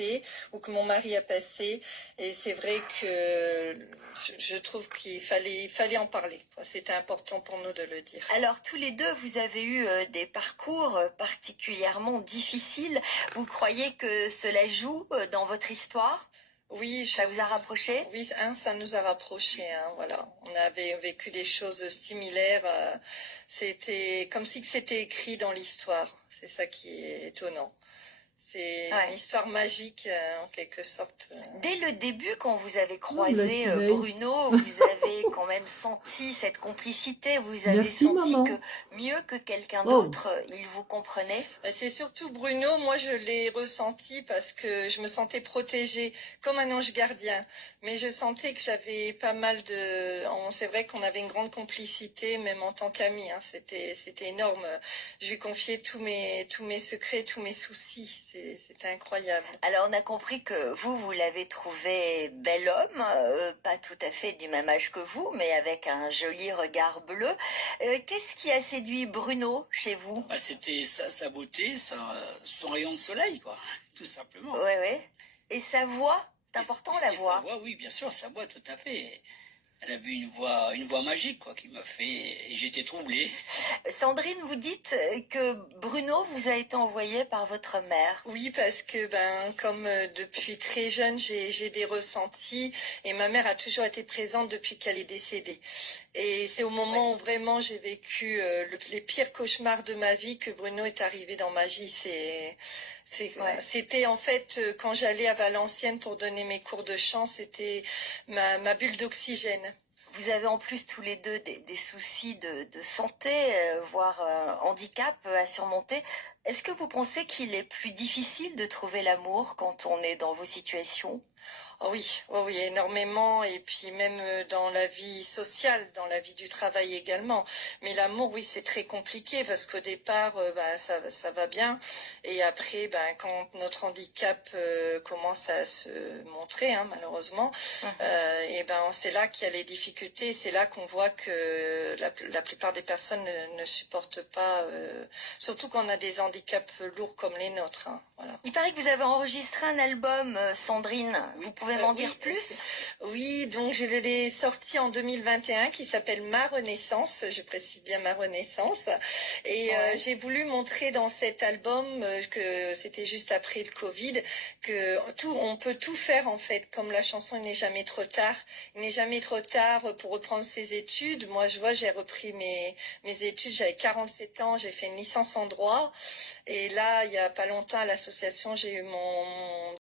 passé ou que mon mari a passé. Et c'est vrai que je trouve qu'il fallait en parler, quoi. C'était important pour nous de le dire. Alors, tous les deux, vous avez eu des parcours particulièrement difficiles. Vous croyez que cela joue dans votre histoire? Oui, Ça vous a rapproché? Oui, ça nous a rapprochés, hein, voilà. On avait vécu des choses similaires. C'était comme si c'était écrit dans l'histoire. C'est ça qui est étonnant. C'est une histoire magique, en quelque sorte. Dès le début, quand vous avez croisé Bruno, vous avez quand même senti cette complicité. Vous avez senti que mieux que quelqu'un d'autre, il vous comprenait? C'est surtout Bruno. Moi, je l'ai ressenti parce que je me sentais protégée comme un ange gardien. Mais je sentais que j'avais pas mal de... C'est vrai qu'on avait une grande complicité, même en tant qu'amis, hein. C'était énorme. Je lui confiais tous mes secrets, tous mes soucis. C'était incroyable. Alors, on a compris que vous l'avez trouvé bel homme, pas tout à fait du même âge que vous, mais avec un joli regard bleu. Qu'est-ce qui a séduit Bruno chez vous? C'était sa beauté, son rayon de soleil, quoi, tout simplement. Oui, oui. Et sa voix? C'est important, la voix. Sa voix, oui, bien sûr, sa voix, tout à fait. Elle avait une voix magique, quoi, qui m'a fait... Et j'étais troublé. Sandrine, vous dites que Bruno vous a été envoyé par votre mère. Oui, parce que comme depuis très jeune, j'ai des ressentis et ma mère a toujours été présente depuis qu'elle est décédée. Et c'est au moment où vraiment j'ai vécu les pires cauchemars de ma vie que Bruno est arrivé dans ma vie. C'était en fait quand j'allais à Valenciennes pour donner mes cours de chant, c'était ma bulle d'oxygène. Vous avez en plus tous les deux des soucis de santé, voire handicap à surmonter. Est-ce que vous pensez qu'il est plus difficile de trouver l'amour quand on est dans vos situations? Oh oui, oh oui, énormément, et puis même dans la vie sociale, dans la vie du travail également. Mais l'amour, oui, c'est très compliqué parce qu'au départ, ça va bien, et après, quand notre handicap commence à se montrer, hein, malheureusement, et c'est là qu'il y a les difficultés. C'est là qu'on voit que la plupart des personnes ne supportent pas, surtout quand on a des handicaps lourds comme les nôtres, hein, voilà. Il paraît que vous avez enregistré un album, Sandrine. Vous pouvez m'en dire plus? Oui, donc je l'ai sorti en 2021 qui s'appelle Ma Renaissance, je précise bien Ma Renaissance. Et j'ai voulu montrer dans cet album que c'était juste après le Covid, que on peut tout faire en fait, comme la chanson Il n'est jamais trop tard. Il n'est jamais trop tard pour reprendre ses études. Moi, j'ai repris mes études, j'avais 47 ans, j'ai fait une licence en droit. Et là, il y a pas longtemps à l'association, j'ai eu mon